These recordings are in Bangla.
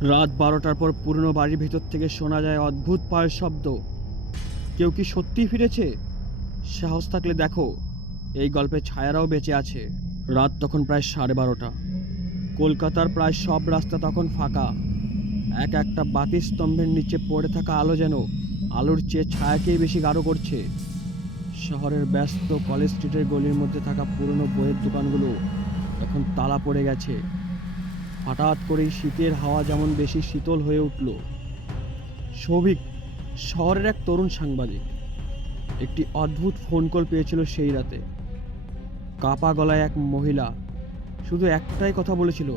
রাত বারোটার পর পুরনো বাড়ির ভেতর থেকে শোনা যায় অদ্ভুত পায়ের শব্দ। কেউ কি সত্যিই ফিরেছে? সাহস থাকলে দেখো, এই গল্পে ছায়ারাও বেঁচে আছে। রাত তখন প্রায় সাড়ে বারোটা। কলকাতার প্রায় সব রাস্তা তখন ফাঁকা। এক একটা বাতির স্তম্ভের নিচে পড়ে থাকা আলো যেন আলোর চেয়ে ছায়াকেই বেশি গাঢ় করছে। শহরের ব্যস্ত কলেজ স্ট্রিটের গলির মধ্যে থাকা পুরনো বইয়ের দোকানগুলো এখন তালা পড়ে গেছে। হঠাৎ করেই শীতের হাওয়া যেমন বেশি শীতল হয়ে উঠল, সৌভিক শহরের এক তরুণ সাংবাদিক। একটি অদ্ভুত ফোন কল পেয়েছিল সেই রাতে। কাপা গলায় এক মহিলা শুধু একটাই কথা বলেছিল,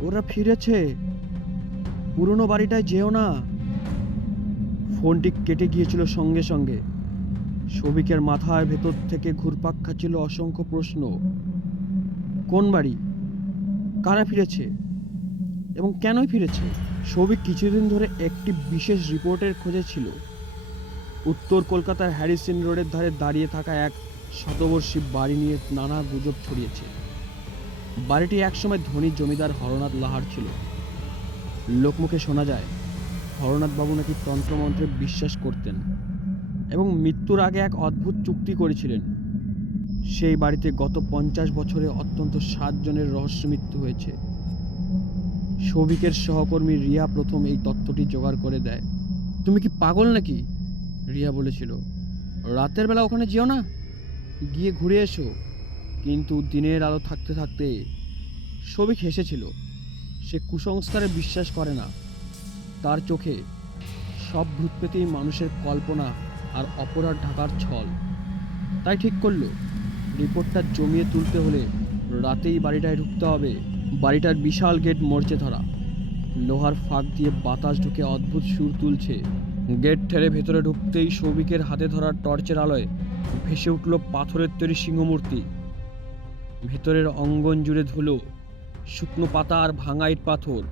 ওরা ফিরেছে। পুরনো বাড়িটায় যেও না। ফোনটি কেটে গিয়েছিল সঙ্গে সঙ্গে। সৌভিকের মাথার ভেতর থেকে ঘুরপাক খাচ্ছিল অসংখ্য প্রশ্ন, কোন বাড়ি? কারা ফিরেছে? এবং কেনই ফিরেছে? সৌভিক কিছুদিন ধরে একটি বিশেষ রিপোর্টের খোঁজে ছিল। উত্তর কলকাতার হ্যারিসন রোডের ধারে দাঁড়িয়ে থাকা এক শতবর্ষী বাড়ি নিয়ে নানা গুজব ছড়িয়েছে। বাড়িটি একসময় ধনী জমিদার হরনাথ লাহার ছিল। লোকমুখে শোনা যায় হরনাথ বাবু নাকি তন্ত্রমন্ত্রে বিশ্বাস করতেন এবং মৃত্যুর আগে এক অদ্ভুত চুক্তি করেছিলেন। সেই বাড়িতে গত পঞ্চাশ বছরে অত্যন্ত সাতজনের রহস্য মৃত্যু হয়েছে। সৌভিকের সহকর্মী রিয়া প্রথম এই তথ্যটি জোগাড় করে দেয়। তুমি কি পাগল নাকি? রিয়া বলেছিল। রাতের বেলা ওখানে যেও না, গিয়ে ঘুরে এসো। কিন্তু দিনের আলো থাকতে থাকতে সৌভিক হেসেছিল। সে কুসংস্কারে বিশ্বাস করে না। তার চোখে সব ভূতপেতেই মানুষের কল্পনা আর অপরাধ ঢাকার ছল। তাই ঠিক করল। রিপোর্টটা জমিয়ে তুলতে হলে রাতেই বাড়িটায় ঢুকতে হবে। বাড়িটার বিশাল গেট মরচে ধরা। লোহার ফাঁক দিয়ে বাতাস ঢুকে অদ্ভুত সুর তুলছে। গেট ঠেলে ভেতরে ঢুকতেই সৌভিকের হাতে ধরা টর্চের আলোয় ভেসে উঠল পাথরের তৈরি সিংহমূর্তি। ভেতরের অঙ্গন জুড়ে ধুলো, শুকনো পাতা আর ভাঙা ইট পাথর।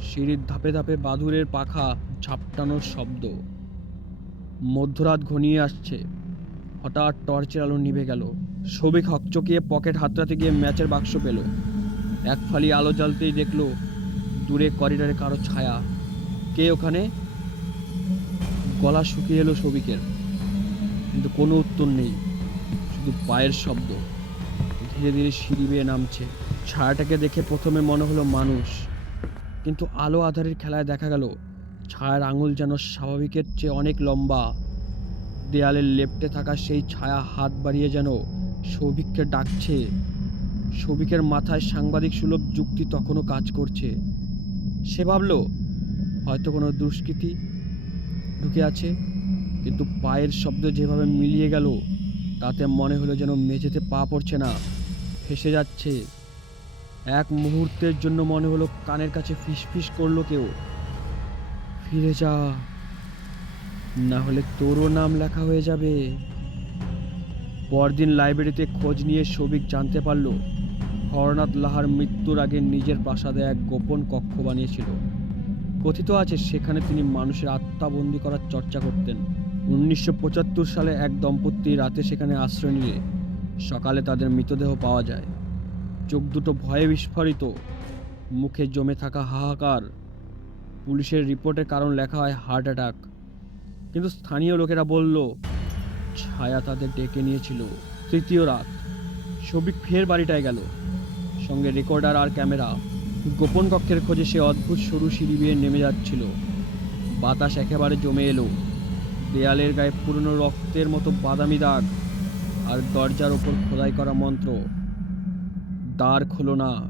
সিঁড়ির ধাপে ধাপে বাদুরের পাখা ঝাপটানোর শব্দ। মধ্যরাত ঘনিয়ে আসছে। হঠাৎ টর্চের আলো নিভে গেল। সবিক হকচকিয়ে পকেট হাতড়াতে গিয়ে ম্যাচের বাক্স পেল। এক ফালি আলো জ্বালতেই দেখল, দূরে করিডোরে কারও ছায়া। কে ওখানে? গলা শুকিয়ে এলো সবিকের। কিন্তু কোনো উত্তর নেই, শুধু পায়ের শব্দ। ধীরে ধীরে সিঁড়ি বেয়ে নামছে। ছায়াটাকে দেখে প্রথমে মনে হলো মানুষ। কিন্তু আলো আধারের খেলায় দেখা গেল, ছায়ার আঙুল যেন স্বাভাবিকের চেয়ে অনেক লম্বা। দেয়ালের লেপ্টে থাকা সেই ছায়া হাত বাড়িয়ে যেন সৌভিককে ডাকছে। সৌভিকের মাথায় সাংবাদিক সুলভ যুক্তি তখনও কাজ করছে। সে ভাবল, হয়তো কোনো দুষ্কৃতি ঢুকে আছে, কিন্তু পায়ের শব্দ যেভাবে মিলিয়ে গেল, তাতে মনে হলো যেন মেঝেতে পা পড়ছে না, ফেসে যাচ্ছে। এক মুহূর্তের জন্য মনে হলো কানের কাছে ফিসফিস করল কেউ। ফিরে যা, না হলে তোরও নাম লেখা হয়ে যাবে। পরদিন লাইব্রেরিতে খোঁজ নিয়ে সবিক জানতে পারল, হরনাথ লাহার মৃত্যুর আগে নিজের প্রাসাদে এক গোপন কক্ষ বানিয়েছিল। কথিত আছে সেখানে তিনি মানুষের আত্মা বন্দি করার চর্চা করতেন। উনিশশো পঁচাত্তর সালে এক দম্পতি রাতে সেখানে আশ্রয় নিয়ে সকালে তাদের মৃতদেহ পাওয়া যায়। চোখ দুটো ভয়ে বিস্ফোরিত, মুখে জমে থাকা হাহাকার, পুলিশের রিপোর্টের কারণ লেখা হয় হার্ট অ্যাটাক। কিন্তু স্থানীয় লোকেরা বলল ছায়া তাদের ডেকে নিয়েছিল। তৃতীয় রাত। সবিক ফের বাড়িটায় গেল। সঙ্গে রেকর্ডার আর ক্যামেরা। গোপন কক্ষের খোঁজে সে অদ্ভুত সরু সিঁড়ি বেয়ে নেমে যাচ্ছিল। বাতাস একেবারে জমে এলো। দেয়ালের গায়ে পুরনো রক্তের মতো বাদামি দাগ আর দরজার ওপর খোদাই করা মন্ত্র, দ্বার খোলো না,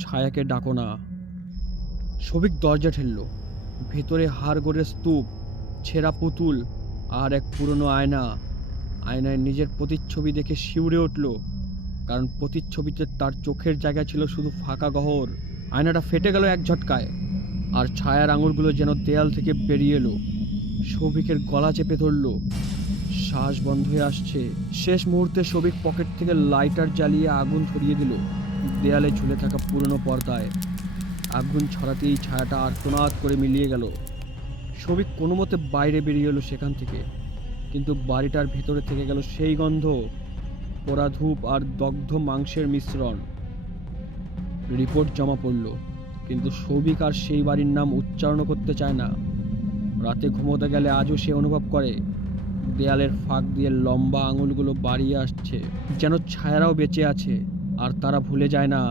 ছায়াকে ডাকো না। সবিক দরজা ঠেললো। ভেতরে হাড় হাড়গোড়ের স্তূপ, ছেঁড়া পুতুল আর এক পুরনো আয়না। আয়নায় নিজের প্রতিচ্ছবি দেখে শিউরে উঠল, কারণ প্রতিচ্ছবিতে তার চোখের জায়গায় ছিল শুধু ফাঁকা গহর আয়নাটা ফেটে গেল এক ঝটকায়, আর ছায়ার আঙুলগুলো যেন দেয়াল থেকে বেরিয়ে এলো। সৌভিকের গলা চেপে ধরল, শ্বাস বন্ধ হয়ে আসছে। শেষ মুহূর্তে সৌভিক পকেট থেকে লাইটার জ্বালিয়ে আগুন ধরিয়ে দিল, দেয়ালে ঝুলে থাকা পুরনো পর্দায়। আগুন ছড়াতেই ছায়াটা আর্তনাদ করে মিলিয়ে গেল। সবিক কোনো মতে বাইরে বেরিয়ে এলো সেখান থেকে। কিন্তু বাড়িটার ভেতরে থেকে গেল সেই গন্ধ, পোড়া ধূপ আর দগ্ধ মাংসের মিশ্রণ। রিপোর্ট জমা পড়ল, কিন্তু সৌভিক আর সেই বাড়ির নাম উচ্চারণ করতে চায় না। রাতে ঘুমোতে গেলে আজও সে অনুভব করে, দেয়ালের ফাঁক দিয়ে লম্বা আঙুলগুলো বাড়িয়ে আসছে, যেন ছায়ারাও বেঁচে আছে, আর তারা ভুলে যায় না।